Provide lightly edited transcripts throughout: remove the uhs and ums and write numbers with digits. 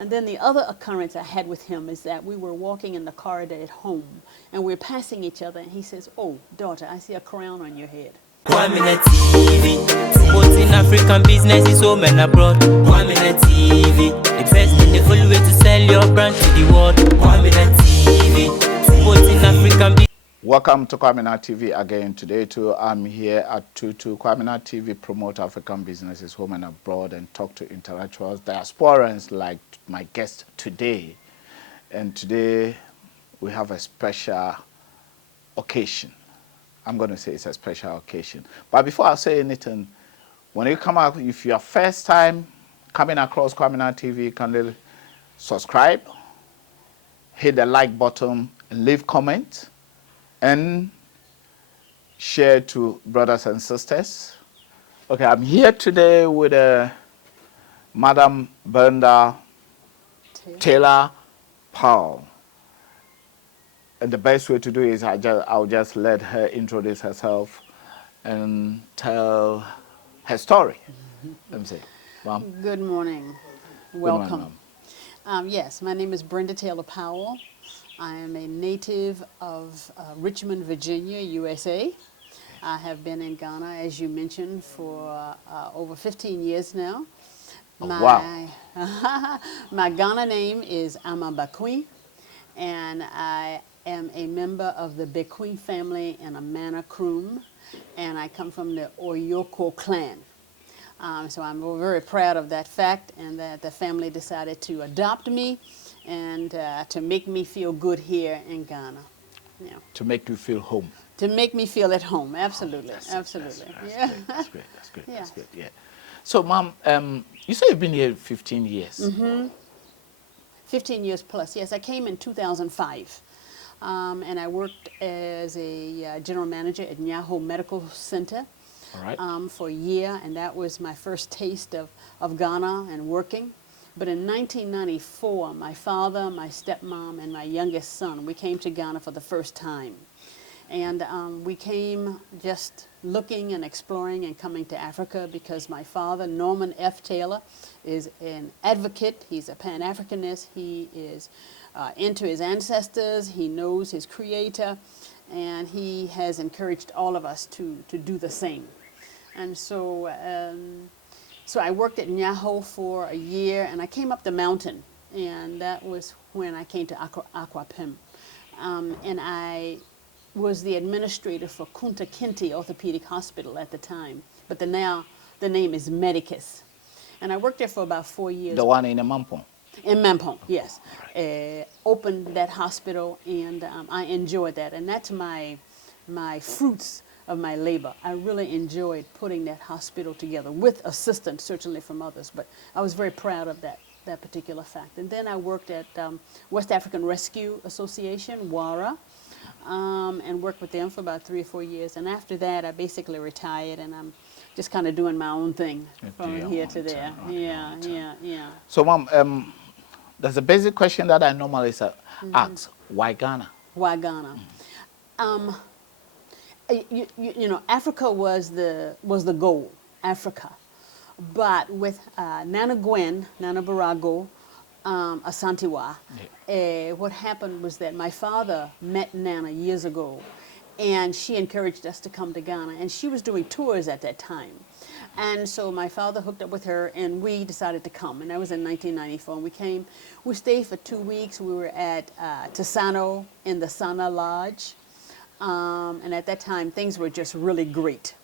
And then the other occurrence I had with him is that we were walking in the corridor at home, and we were passing each other, and he says, "Oh, daughter, I see a crown on your head." Kwaminat TV, promoting African businesses home and abroad. Kwaminat TV, the best and the only way to sell your brand to the world. Kwaminat TV, promoting African business. Welcome to Kwaminat TV again. Today too, I'm here at 22 Kwaminat TV, promote African businesses home and abroad and talk to intellectuals, diasporans like my guest today. And today we have a special occasion. I'm going to say it's a special occasion. But before I say anything, when you come out, if you're first time coming across Kwaminat TV, kindly subscribe, hit the like button, and leave comment, and share to brothers and sisters. Okay, I'm here today with Madam Brenda Taylor Powell. And the best way to do is I'll just let her introduce herself and tell her story. Let me say, Mom. Good morning. Good Welcome. morning, Mom. Yes, my name is Brenda Taylor Powell. I am a native of Richmond, Virginia, USA. I have been in Ghana, as you mentioned, for over 15 years now. Oh, wow. My Ghana name is Amabakwi, and I am a member of the Bekwin family in Amana Krum, and I come from the Oyoko clan. So I'm very proud of that fact, and that the family decided to adopt me and to make me feel good here in Ghana. Yeah. To make you feel home. To make me feel at home, absolutely, absolutely. That's great, that's great, Yeah. that's great, yeah. So, Mom, you say you've been here 15 years. Mm-hmm. 15 years plus, yes. I came in 2005, and I worked as a general manager at Nyaho Medical Center. All right. For a year, and that was my first taste of Ghana and working. But in 1994, my father, my stepmom, and my youngest son, we came to Ghana for the first time. And we came just looking and exploring and coming to Africa because my father, Norman F. Taylor, is an advocate. He's a Pan-Africanist. He is into his ancestors. He knows his creator. And he has encouraged all of us to do the same. And so, so I worked at Nyaho for a year, and I came up the mountain, and that was when I came to Aquapem. And I was the administrator for Kunta Kinte Orthopedic Hospital at the time, but now the name is Medicus. And I worked there for about 4 years. The one in Mampong? In Mampong, yes. Opened that hospital, and I enjoyed that. And that's my fruits of my labor. I really enjoyed putting that hospital together with assistance, certainly from others. But I was very proud of that particular fact. And then I worked at West African Rescue Association, WARA, and worked with them for about 3 or 4 years. And after that, I basically retired, and I'm just kind of doing my own thing from here to there. Yeah. So, Mom, there's a basic question that I normally ask. Why Ghana? Why Ghana? You know, Africa was the goal, Africa. But with Nana Barago, Asantewa, what happened was that my father met Nana years ago, and she encouraged us to come to Ghana, and she was doing tours at that time. And so my father hooked up with her, and we decided to come, and that was in 1994. And we came, we stayed for 2 weeks. We were at Tisano in the Sana Lodge. And at that time, things were just really great.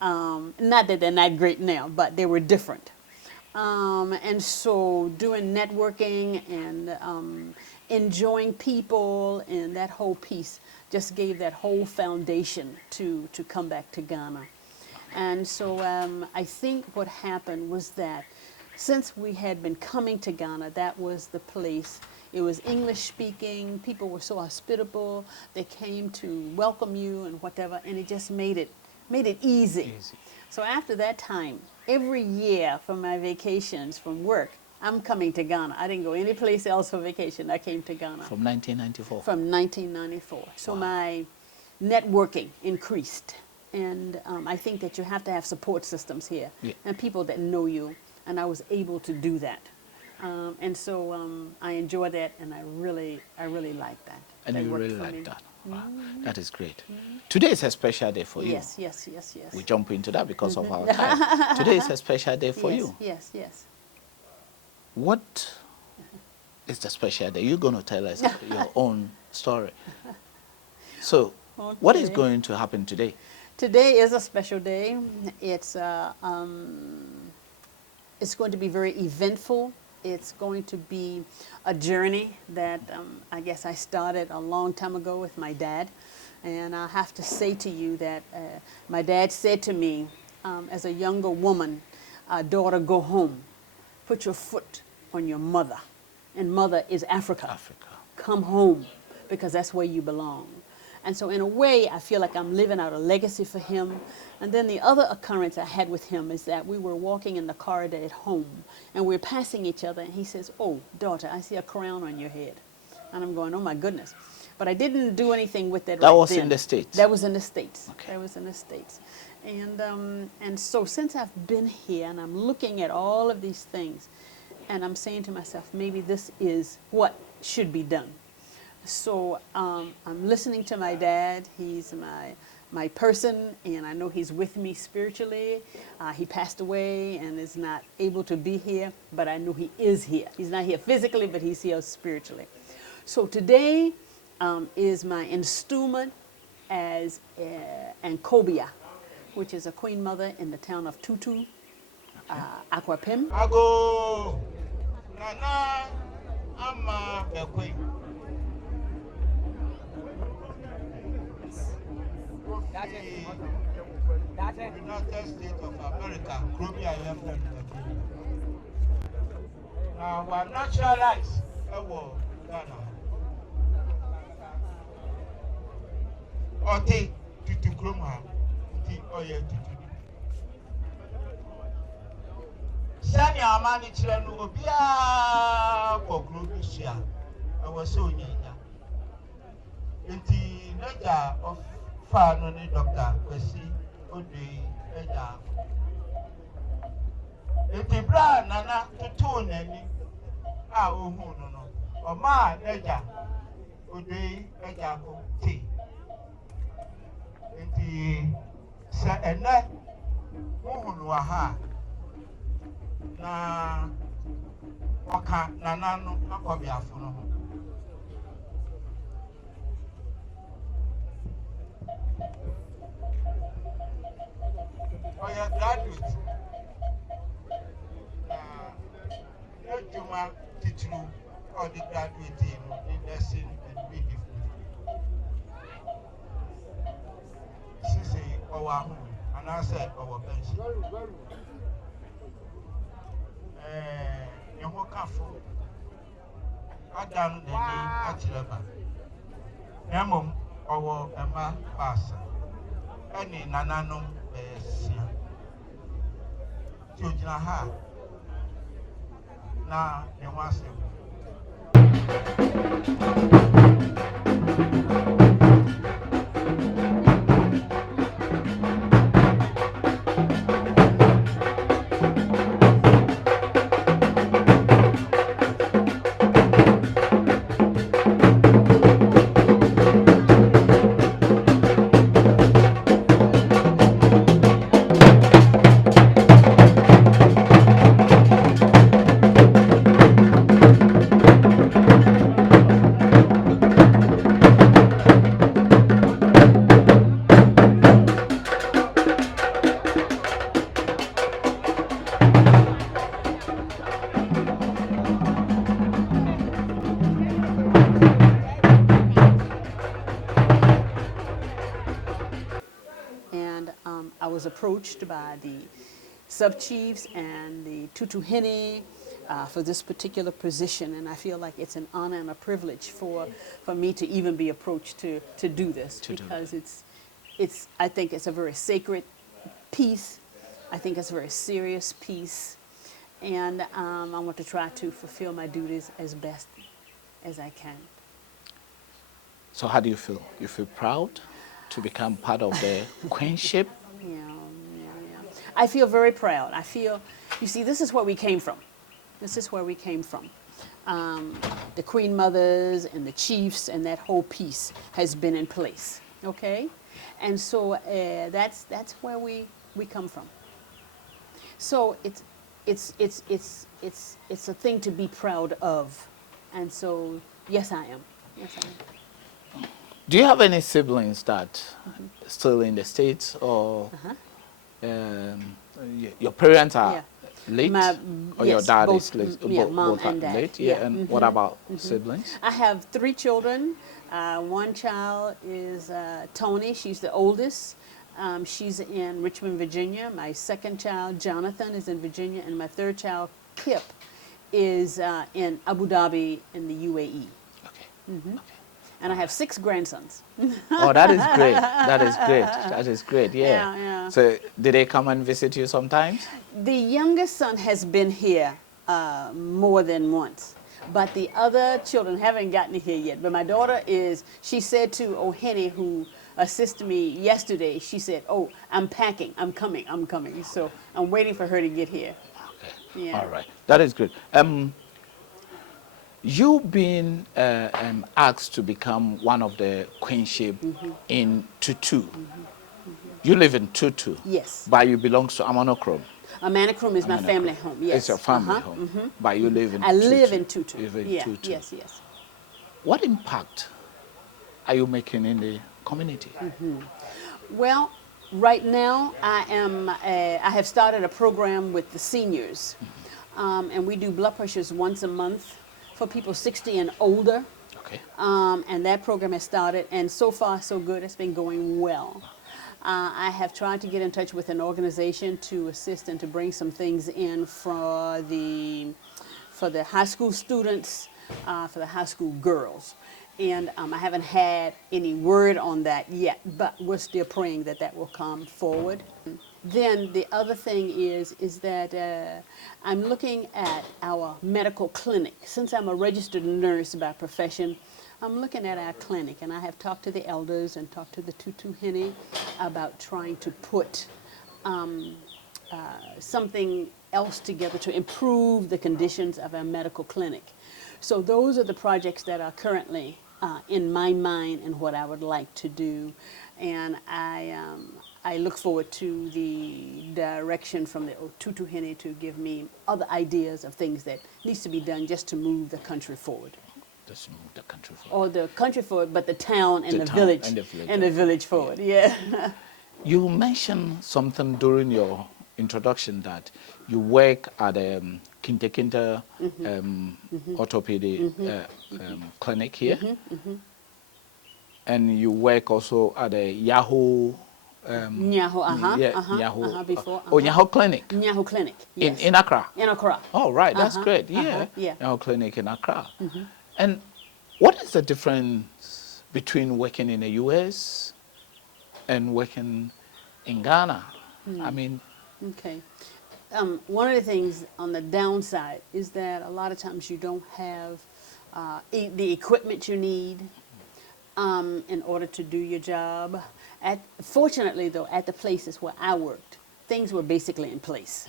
Not that they're not great now, but they were different. And so doing networking and enjoying people and that whole piece just gave that whole foundation to come back to Ghana. And so I think what happened was that since we had been coming to Ghana, that was the place. It was English speaking, people were so hospitable, they came to welcome you and whatever, and it just made it easy. So after that time, every year for my vacations from work, I'm coming to Ghana. I didn't go any place else for vacation, I came to Ghana. From 1994? From 1994. So my networking increased. And I think that you have to have support systems here and people that know you, and I was able to do that. And so I enjoy that, and I really like that. And That you worked really for like me. that. Wow, that is great. Today is a special day for you. Yes. We jump into that because of our time. Today is a special day for you. Yes. What is the special day? You're going to tell us your own story. So, what is Okay. going to happen today? Today is a special day. It's going to be very eventful. It's going to be a journey that I guess I started a long time ago with my dad. And I have to say to you that my dad said to me, as a younger woman, daughter, go home. Put your foot on your mother. And mother is Africa. Come home, because that's where you belong. And so in a way, I feel like I'm living out a legacy for him. And then the other occurrence I had with him is that we were walking in the corridor at home, and we were passing each other, and he says, oh, daughter, I see a crown on your head. And I'm going, oh, my goodness. But I didn't do anything with that. That was in the States? That was in the States. Okay. That was in the States. And so since I've been here, and I'm looking at all of these things, and I'm saying to myself, maybe this is what should be done. So I'm listening to my dad. He's my person, and I know he's with me spiritually. He passed away and is not able to be here, but I know he is here. He's not here physically, but he's here spiritually. So today is my installment as Ankobia, which is a queen mother in the town of Tutu, Akwapim. Ago Nana Ama Bekwe. United States of America, Columbia, now we're naturalized Ghana. Ote Tutu Kroma, Oye Tutu. Sani amani chirenu obia kokro bishia awase onyanya enti naja of fa no ni doctor kwesi odui eja enti bra nana tutu nani a ohun no oma naja odui eja ko ti enti sa ene ohun wa ha na waka nananu akọbiafo no ho oya graduate na ejuma titulu or the graduate in nursing and midwifery sisi ọwọ ahụ anase ọwọ pension Yeho kafo Adam nani achireba Nemom owo ema basa Eni nananom sia Ti ogina ha na yeho asem I was approached by the sub-chiefs and the Tutu Hene for this particular position, and I feel like it's an honor and a privilege for me to even be approached to do this, because I think it's a very sacred piece. I think it's a very serious piece, and I want to try to fulfill my duties as best as I can. So how do you feel? You feel proud to become part of the queenship? Yeah. I feel very proud. I feel, you see, this is where we came from. This is where we came from. The Queen Mothers and the chiefs and that whole piece has been in place. Okay, and so that's where we come from. So it's a thing to be proud of, and so yes, I am. Yes, I am. Do you have any siblings that still in the States, or your parents are late, or your Yes, dad both, is late? mom both are and dad. late. Yeah. And what about siblings? I have 3 children. One child is Tony. She's the oldest. She's in Richmond, Virginia. My second child, Jonathan, is in Virginia, and my third child, Kip, is in Abu Dhabi in the UAE. Okay. Okay. And I have 6 grandsons. Oh, that is great. That is great. That is great. Yeah. Yeah, yeah. So, did they come and visit you sometimes? The youngest son has been here more than once, but the other children haven't gotten here yet. But my daughter she said to Ohene, who assisted me yesterday, she said, "Oh, I'm packing. I'm coming. I'm coming." So I'm waiting for her to get here. Okay. Yeah. All right. That is good. You've been asked to become one of the queenship in Tutu. You live in Tutu. Yes. But you belong to Amanokrom. Amanokrom is my family home. Yes. It's your family home. But you live in I Tutu. live in Tutu. You live in Yeah. Tutu. Yes. Yes. What impact are you making in the community? Well, right now I have started a program with the seniors, and we do blood pressures once a month for people 60 and older. Okay. And that program has started, and so far so good. It's been going well. I have tried to get in touch with an organization to assist and to bring some things in for the high school students, for the high school girls. And I haven't had any word on that yet, but we're still praying that that will come forward. Then the other thing is that I'm looking at our medical clinic. Since I'm a registered nurse by profession, I'm looking at our clinic, and I have talked to the elders and talked to the Tutu Hene about trying to put something else together to improve the conditions of our medical clinic. So those are the projects that are currently in my mind and what I would like to do. And I look forward to the direction from the Tutu Hene to give me other ideas of things that needs to be done just to move the country forward. Just move the country forward. Or the country forward, but the town and the town village. and the village. Forward, yeah. You mentioned something during your introduction that you work at Kinte Kinte orthopedic clinic here, and you work also at a Yahoo. Before. Yahoo Clinic. Yahoo Clinic. Yes. In Accra. In Accra. Oh, right, that's great. Yeah. Yeah. Yahoo Clinic in Accra. And what is the difference between working in the U.S. and working in Ghana? I mean. Okay. One of the things on the downside is that a lot of times you don't have the equipment you need in order to do your job. Fortunately, though, at the places where I worked, things were basically in place.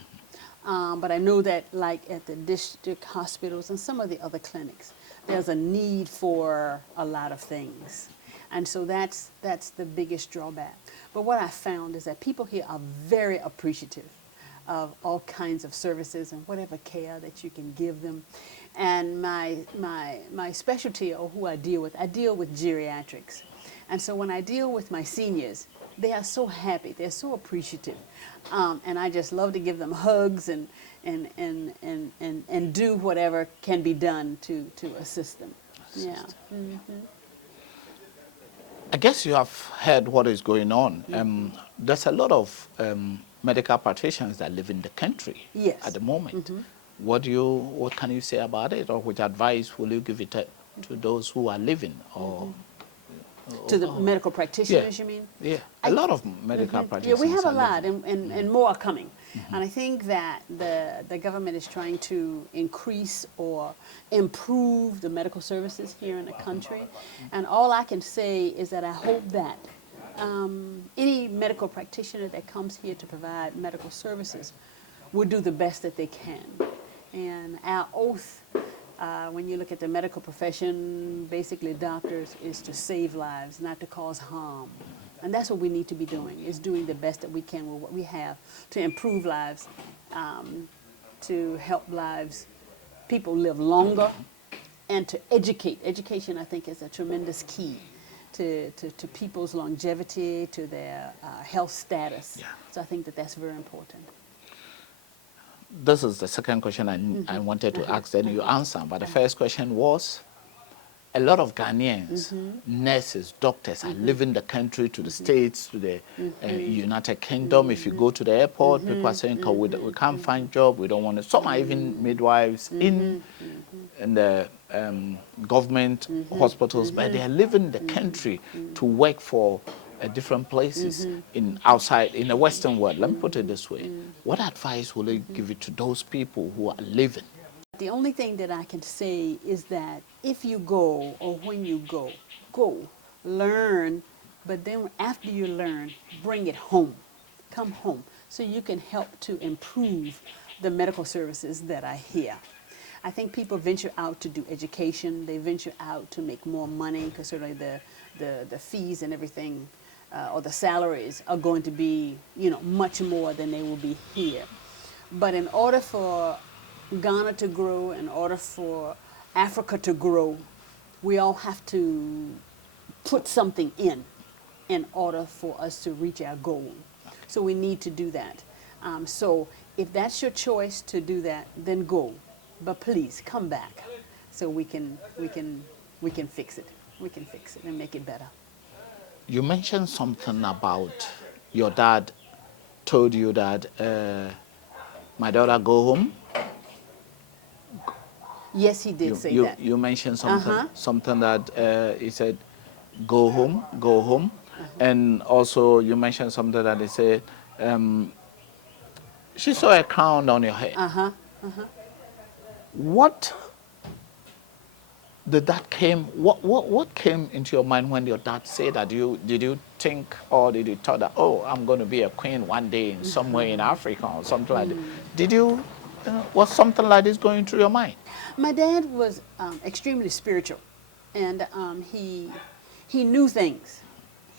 But I know that, like at the district hospitals and some of the other clinics, there's a need for a lot of things. And so that's the biggest drawback. But what I found is that people here are very appreciative of all kinds of services and whatever care that you can give them. And my specialty, or who I deal with geriatrics. And so when I deal with my seniors, they are so happy, they're so appreciative. And I just love to give them hugs and do whatever can be done to assist them. Yeah. I guess you have heard what is going on. There's a lot of medical practitioners that live in the country at the moment. What can you say about it, or which advice will you give it to those who are living? Or to the medical practitioners, you mean? Yeah, a lot of medical practitioners. Yeah, we have a lot, and more are coming. And I think that the government is trying to increase or improve the medical services here in the country. And all I can say is that I hope that any medical practitioner that comes here to provide medical services will do the best that they can. And our oath, when you look at the medical profession, basically doctors, is to save lives, not to cause harm. And that's what we need to be doing, is doing the best that we can with what we have to improve lives, to help lives, people live longer, and to educate. Education, I think, is a tremendous key to people's longevity, to their health status. Yeah. So I think that that's very important. This is the second question I wanted to ask, then you answer. But the first question was, a lot of Ghanaians, nurses, doctors are leaving the country to the States, to the United Kingdom. If you go to the airport, people are saying, "Oh, we can't find job, we don't want to." Some are even midwives in the government hospitals, but they are leaving the country to work for different places in outside, in the Western world. Let me put it this way. What advice will you give it to those people who are leaving? The only thing that I can say is that if you go, or when you go, learn, but then after you learn, bring it home. Come home so you can help to improve the medical services that are here. I think people venture out to do education. They venture out to make more money, because certainly the fees and everything, or the salaries are going to be, much more than they will be here. But in order for Ghana to grow, in order for Africa to grow, we all have to put something in order for us to reach our goal. So we need to do that. So if that's your choice to do that, then go. But please come back so we can fix it. We can fix it and make it better. You mentioned something about your dad told you that my daughter go home. Yes, he did say that. You mentioned something that he said, go home. And also you mentioned something that he said, she saw a crown on your head. What did that came? What came into your mind when your dad said that? Did you think, or did you thought that, oh, I'm going to be a queen one day in somewhere in Africa or something like that? Did you? Was something like this going through your mind? My dad was extremely spiritual, and he knew things.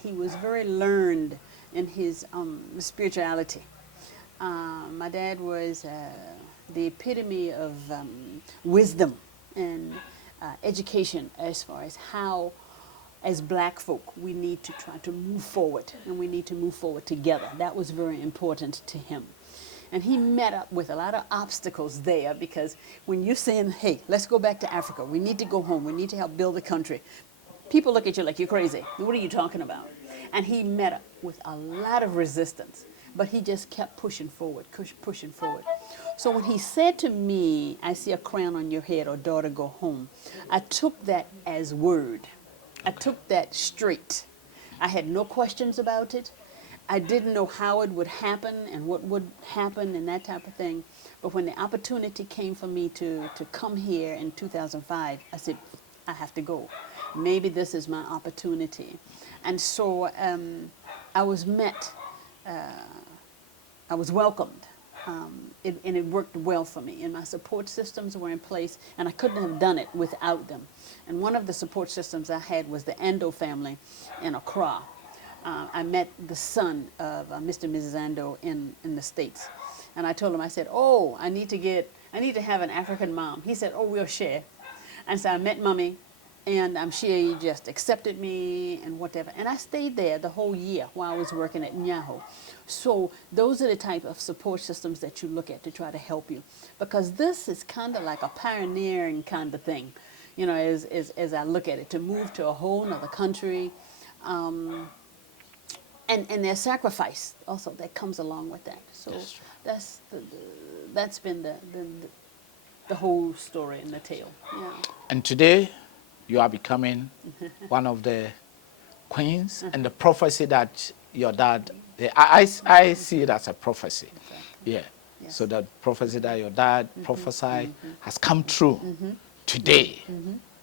He was very learned in his spirituality. My dad was the epitome of wisdom and education, as far as how, as black folk, we need to try to move forward, and we need to move forward together. That was very important to him. And he met up with a lot of obstacles there, because when you're saying, hey, let's go back to Africa, we need to go home, we need to help build the country, people look at you like you're crazy. What are you talking about? And he met up with a lot of resistance, but he just kept pushing forward, pushing forward. So when he said to me, I see a crown on your head, or daughter, go home, I took that as word. I took that straight. I had no questions about it. I didn't know how it would happen and what would happen and that type of thing. But when the opportunity came for me to come here in 2005, I said, I have to go. Maybe this is my opportunity. And so I was met, I was welcomed. And it worked well for me. And my support systems were in place, and I couldn't have done it without them. And one of the support systems I had was the Ando family in Accra. I met the son of Mr. and Mrs. Ando in the States. And I told him, I said, oh, I need to have an African mom. He said, oh, we'll share. And so I met Mommy, and she just accepted me and whatever. And I stayed there the whole year while I was working at Nyaho. So those are the type of support systems that you look at to try to help you. Because this is kind of like a pioneering kind of thing, as I look at it, to move to a whole nother country. And there's sacrifice also that comes along with that. So that's been the whole story and the tale. Yeah. And today, you are becoming one of the queens, and the prophecy that your dad, I see it as a prophecy. Exactly. Yeah. Yes. So that prophecy that your dad prophesied has come true today,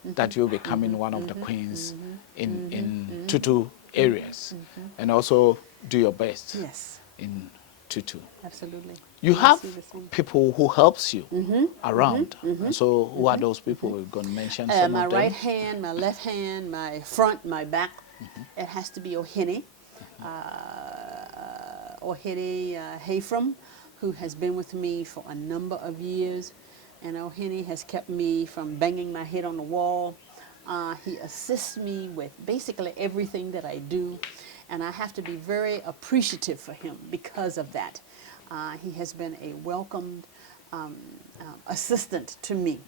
that you're becoming one of the queens in Tutu areas, and also do your best Yes. in Tutu. Absolutely. You I have see the same. people who helps you around. And so who are those people? We're going to mention some My of them. right hand, my left hand, my front, my back. It has to be Ohene. Ohene Hayfram, who has been with me for a number of years. And Ohene has kept me from banging my head on the wall. He assists me with basically everything that I do. And I have to be very appreciative for him because of that. He has been a welcomed assistant to me.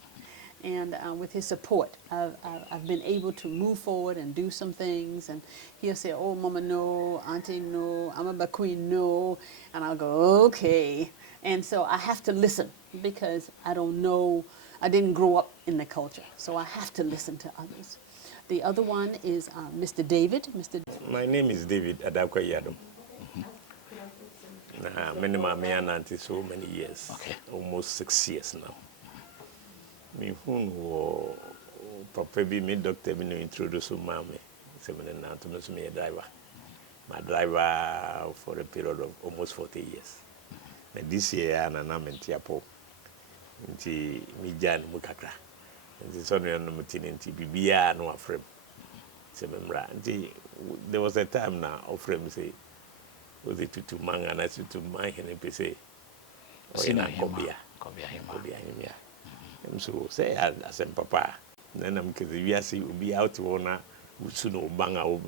And with his support, I've been able to move forward and do some things. And he'll say, oh, Mama, no, Auntie, no, I'm a queen, no. And I'll go, okay. And so I have to listen because I don't know, I didn't grow up in the culture. So I have to listen to others. The other one is Mr. David. My name is David Adakwa Yadom. Many my auntie so many years, almost 6 years now. Me who papa be me doctor me introduce mommy. So now to me a driver. My driver for a period of almost 40 years. And this year I'm in Tiapo. Nti mi jan mu kakra. Nti so no no mutini nti bibia no afrem. Se memra. Nti there was a time na ofrem say was it to man and I to man hene pe say o ina kobia him. So say as papa na nam ke we say obi out wona wusu no banga o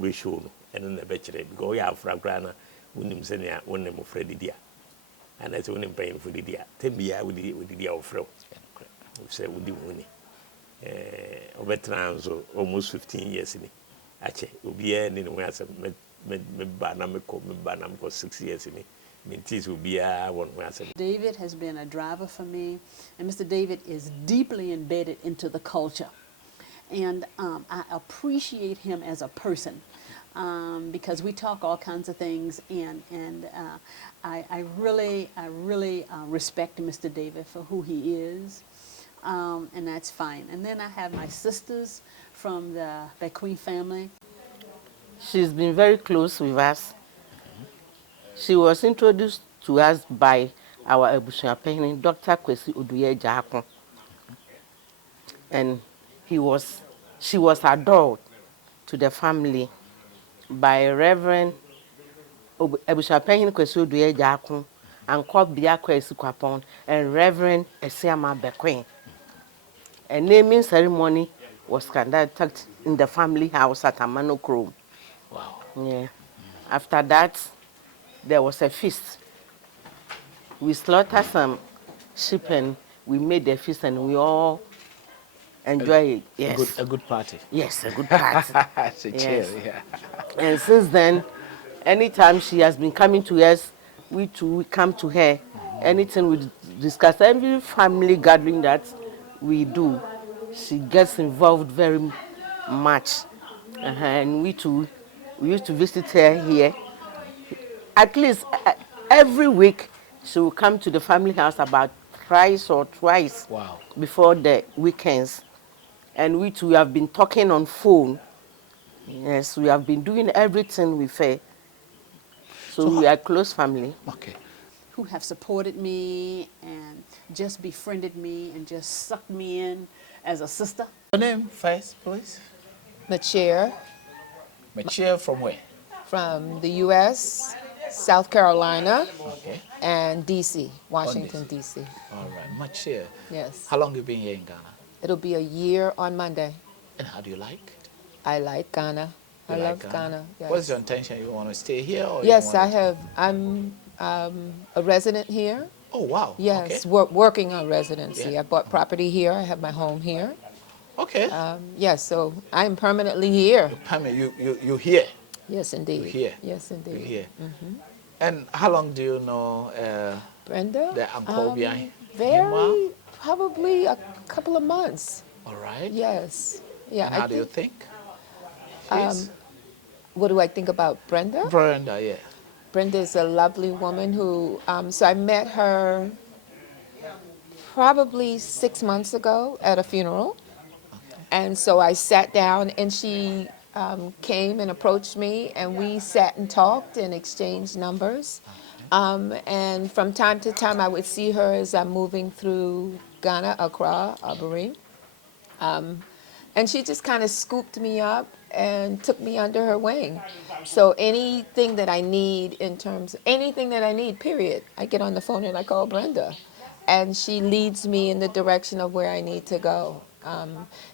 be show no eno na be kire because ya afra kra na wonim se ne wonim ofredi dia and I say wonim paying for the dia tebia we dia ofre say we di woni over transo almost 15 years ni ache obi e ni no asem me ba na me ko 6 years ni. David has been a driver for me, and Mr. David is deeply embedded into the culture. And I appreciate him as a person because we talk all kinds of things, and I really respect Mr. David for who he is, and that's fine. And then I have my sisters from the Bequeen family. She's been very close with us. She was introduced to us by our Abusuapeni, Dr. Kwesi Oduye Jakon. And she was adored to the family by Reverend Abusuapeni Kwesi Oduye Jakon and Kwabia Kwesi Kwapon and Reverend Esiama Bequeen. A naming ceremony was conducted in the family house at Amano Chrome. Wow. Yeah. After that, there was a feast. We slaughtered some sheep and we made the feast and we all enjoyed it. Yes. A good party. Yes, a good party. It's a chill, yeah. And since then, anytime she has been coming to us, we come to her. Anything we discuss, every family gathering that we do, she gets involved very much. And we used to visit her here. At least every week, she will come to the family house about thrice or twice before the weekends. And we too have been talking on phone. Yes, we have been doing everything with her. So we are close family. Okay. Who have supported me and just befriended me and just sucked me in as a sister. Your name first, please? Machir. Machir from where? From the U.S., South Carolina, and D.C., Washington, D.C. All right, Machir. Yes. How long have you been here in Ghana? It'll be a year on Monday. And how do you like it? I like Ghana. I love Ghana. Yes. What's your intention? You want to stay here? Or yes, I have. I'm a resident here. Oh, wow. Yes, okay. Working on residency. Yeah. I bought property here. I have my home here. Okay. Yes, so I'm permanently here. You're here? Yes, indeed. You're here? Yes, indeed. You're here. And how long do you know Brenda? the uncle behind? Probably a couple of months. All right. Yes. Yeah. And how do you think? What do I think about Brenda? Brenda, yeah. Brenda is a lovely woman who, so I met her probably 6 months ago at a funeral. And so I sat down and she came and approached me and we sat and talked and exchanged numbers. And from time to time, I would see her as I'm moving through Ghana, Accra, Aburi. And she just kind of scooped me up and took me under her wing. So anything that I need in terms, anything that I need, period, I get on the phone and I call Brenda. And she leads me in the direction of where I need to go.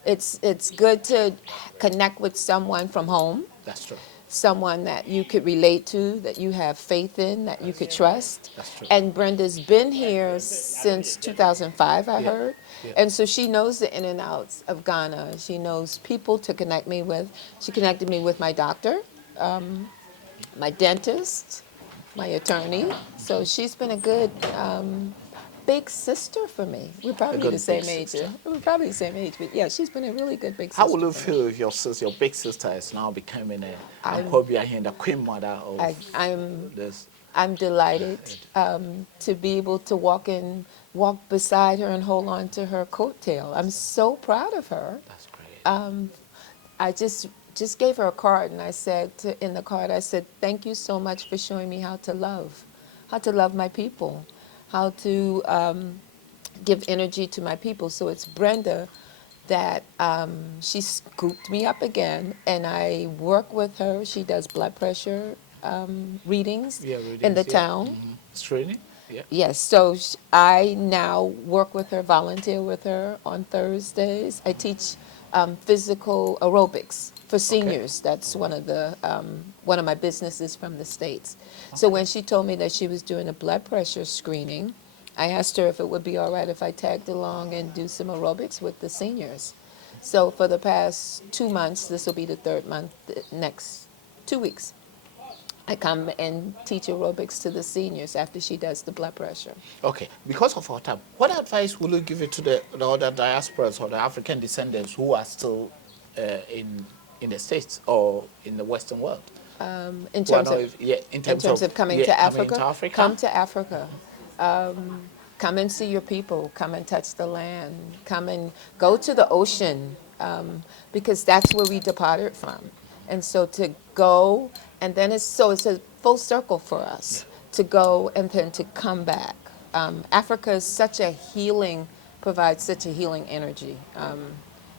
It's good to connect with someone from home, That's true. someone that you could relate to, that you have faith in, that you could trust. That's true. And Brenda's been here since 2005, I heard. Yeah. And so she knows the in and outs of Ghana. She knows people to connect me with. She connected me with my doctor, my dentist, my attorney. So she's been a good big sister for me. We're probably good the same big age. sister. We're probably the same age, but yeah, she's been a really good big sister. How will you for me. feel if your big sister is now becoming a I'm- the queen mother of I'm this? I'm delighted to be able to walk beside her and hold on to her coattail. I'm so proud of her. That's great. I just gave her a card, and I said in the card, I said, "Thank you so much for showing me how to love my people, how to give energy to my people." So it's Brenda that she scooped me up again, and I work with her. She does blood pressure readings in the town. It's training. Yeah. Yes, so I now work with her, volunteer with her on Thursdays. I teach physical aerobics for seniors. That's one of my businesses from the States. So when she told me that she was doing a blood pressure screening, I asked her if it would be all right if I tagged along and do some aerobics with the seniors. So for the past 2 months, this will be the third month, the next 2 weeks, I come and teach aerobics to the seniors after she does the blood pressure. Okay. Because of our time, what advice will you give it to the other diasporas or the African descendants who are still in the States or in the Western world? In terms of coming to Africa, come to Africa. Come and see your people. Come and touch the land. Come and go to the ocean, because that's where we departed from. And so to go, and then it's a full circle for us to go and then to come back. Africa is provides such a healing energy,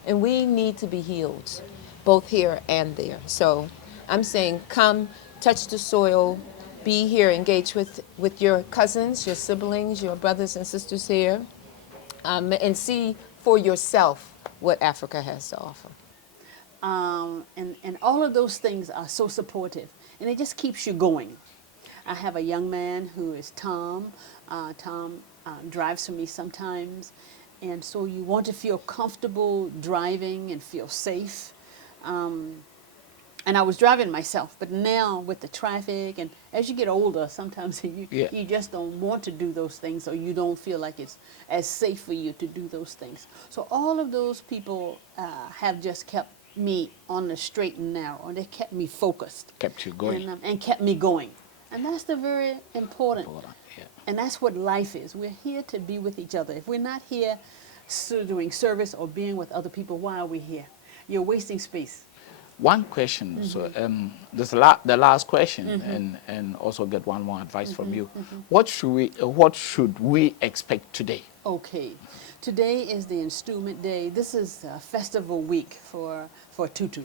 and we need to be healed, both here and there. So I'm saying, come, touch the soil, be here, engage with your cousins, your siblings, your brothers and sisters here, and see for yourself what Africa has to offer. And all of those things are so supportive, and it just keeps you going. I have a young man who is Tom. Tom drives for me sometimes, and so you want to feel comfortable driving and feel safe. And I was driving myself, but now with the traffic, and as you get older, sometimes you just don't want to do those things, or you don't feel like it's as safe for you to do those things. So all of those people have just kept me on the straight and narrow, and they kept me focused. Kept you going. And kept me going. And that's the very important. Yeah. And that's what life is. We're here to be with each other. If we're not here doing service or being with other people, why are we here? You're wasting space. One question, so this the last question, and also get one more advice from you. What should we expect today? Okay, today is the Installment Day. This is a festival week for Tutu,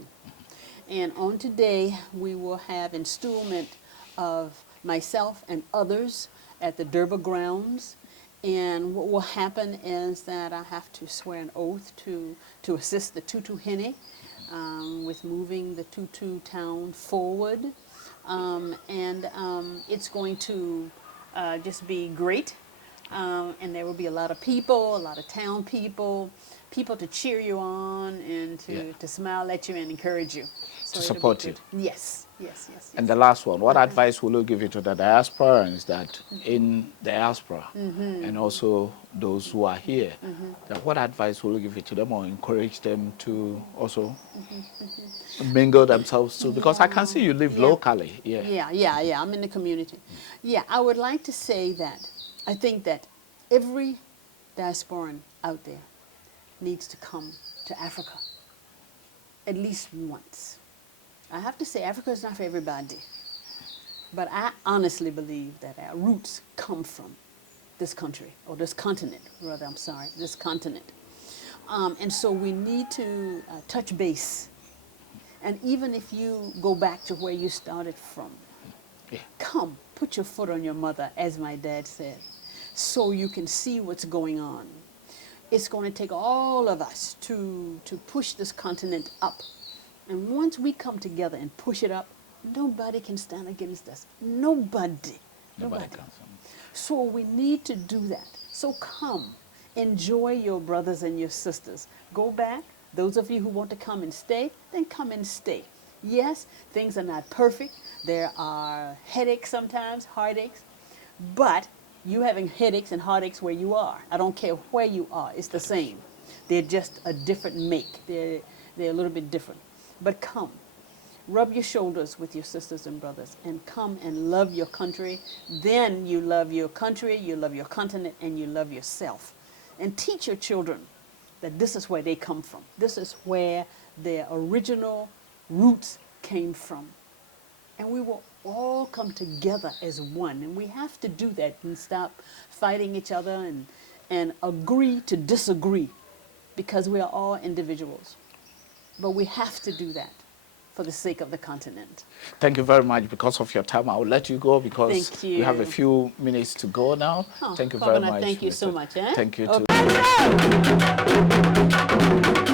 and on today we will have installment of myself and others at the Durba grounds. And what will happen is that I have to swear an oath to assist the Tutu Hene with moving the Tutu town forward. It's going to just be great. And there will be a lot of people, a lot of town people to cheer you on and to smile at you and encourage you. So to it'll be support you. good. Yes. And the last one, what advice will you give it to the diasporans that in diaspora and also those who are here? That what advice will you give it to them or encourage them to also mingle themselves too? Because I can see you live locally. Yeah, I'm in the community. Yeah, I would like to say that I think that every diasporan out there needs to come to Africa at least once. I have to say, Africa is not for everybody. But I honestly believe that our roots come from this country, or this continent, rather, I'm sorry, this continent. And so we need to touch base. And even if you go back to where you started from, come, put your foot on your mother, as my dad said, so you can see what's going on. It's going to take all of us to push this continent up. And once we come together and push it up, nobody can stand against us. Nobody. Nobody. So we need to do that. So come, enjoy your brothers and your sisters. Go back. Those of you who want to come and stay, then come and stay. Yes, things are not perfect. There are headaches sometimes, heartaches. But you having headaches and heartaches where you are. I don't care where you are. It's the same. They're just a different make. They're a little bit different. But come. Rub your shoulders with your sisters and brothers and come and love your country. Then you love your country, you love your continent, and you love yourself. And teach your children that this is where they come from. This is where their original roots came from. And we will all come together as one. And we have to do that and stop fighting each other and agree to disagree, because we are all individuals. But we have to do that for the sake of the continent. Thank you very much. Because of your time, I will let you go because we have a few minutes to go now. Oh, thank you very much. Thank you so much. Thank you okay. too.